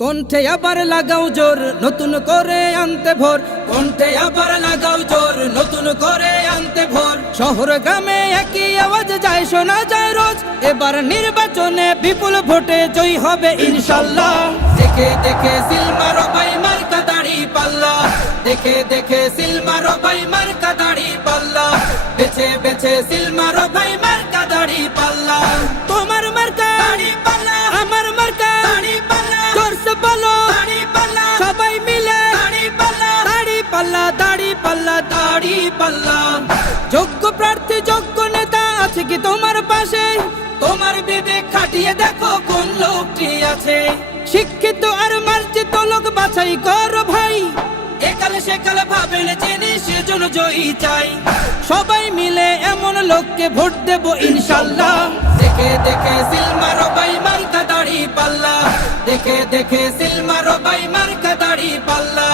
কণ্ঠে আবার লাগাও জোর নতুন করে আনতে ভোর, কণ্ঠে আবার লাগাও জোর নতুন করে আনতে ভোর। শহর গ্রামে একই আওয়াজ যায় শোনা যায় রোজ, এবার নির্বাচনে বিপুল ভোটে জয় হবে ইনশাল্লাহ। দেখে দেখে সিল মারো ভাই মার্কা দাড়ি পাল্লা, দেখে দেখে সিল মারো ভাই মার্কা দাড়ি পাল্লা, বেছে বেছে সিল মারো ভাই মার্কা দাড়ি পাল্লা। তোমার মার্কা দাড়ি পাল্লা, আমার মার্কা দাড়ি পাল্লা, জোরসে বলো দাড়ি পাল্লা, সবাই মিলে দাড়ি পাল্লা, দাড়ি পাল্লা, দাড়ি পাল্লা, দাড়ি পাল্লা। যোগ্য প্রার্থী যোগ্য নেতা আছে কি তোমার পাশে? তোমার বিবেক খাটিয়ে দেখো কোন লোকটি আছে। শিক্ষিত আর মার্জিত লোক বাছাই করো ভাই, একালে সেকালে ভাবেন জেনে সেজন্য জয়ী চাই। সবাই মিলে এমন লোককে ভোট দেব ইনশাল্লাহ। দেখে দেখে সিল মারো ভাই মার্কা দাড়ি পাল্লা, দেখে দেখে সিল মারো ভাই মার্কা দাড়ি পাল্লা,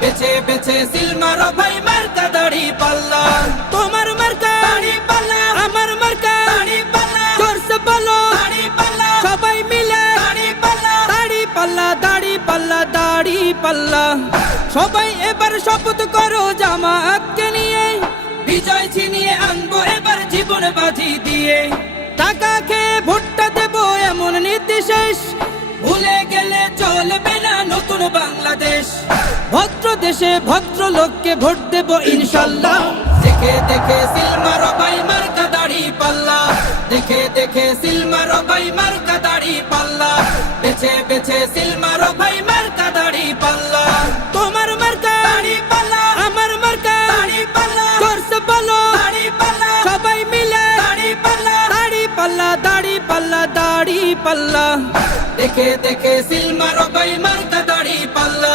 বেছে বেছে সিল মারো ভাই মার্কা দাড়ি পাল্লা। তোমার মার্কা দাড়ি পাল্লা, আমার মার্কা দাড়ি পাল্লা, জোরসে বলো দাড়ি পাল্লা, সবাই মিলে দাড়ি পাল্লা, দাড়ি পাল্লা, দাড়ি পাল্লা, দাড়ি পাল্লা। সবাই এবার শপথ করো জামাতকে নিয়ে, বিজয় ছিনিয়ে আনবো এবার জীবন বাজি দিয়ে। টাকা খেয়ে ভোটটা দেবো এমন নীতি শেষ, ভুলে গেলে চলবে না নতুন বাংলাদেশ। ভদ্র দেশে ভদ্র লোককে ভোট দেব ইনশাল্লাহ। দেখে দেখে সিল মারো ভাই মার্কা দাড়ি পাল্লা, দেখে দেখে সিল মারো ভাই মার্কা দাড়ি পাল্লা, বেছে বেছে সিল মারো ভাই মার্কা দাড়ি পাল্লা। তোমার মার্কা দাড়ি পাল্লা, আমার মার্কা দাড়ি পাল্লা, জোরসে বলো দাড়ি পাল্লা, সবাই মিলে দাড়ি পাল্লা, দাড়ি পাল্লা, দাড়ি পাল্লা, দাড়ি পাল্লা। দেখে দেখে সিল মারো ভাই মার্কা দাড়ি পাল্লা,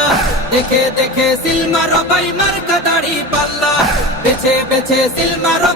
দেখে দেখে সিল মারো ভাই মার্কা দাড়ি পাল্লা, বেছে বেছে সিল মারো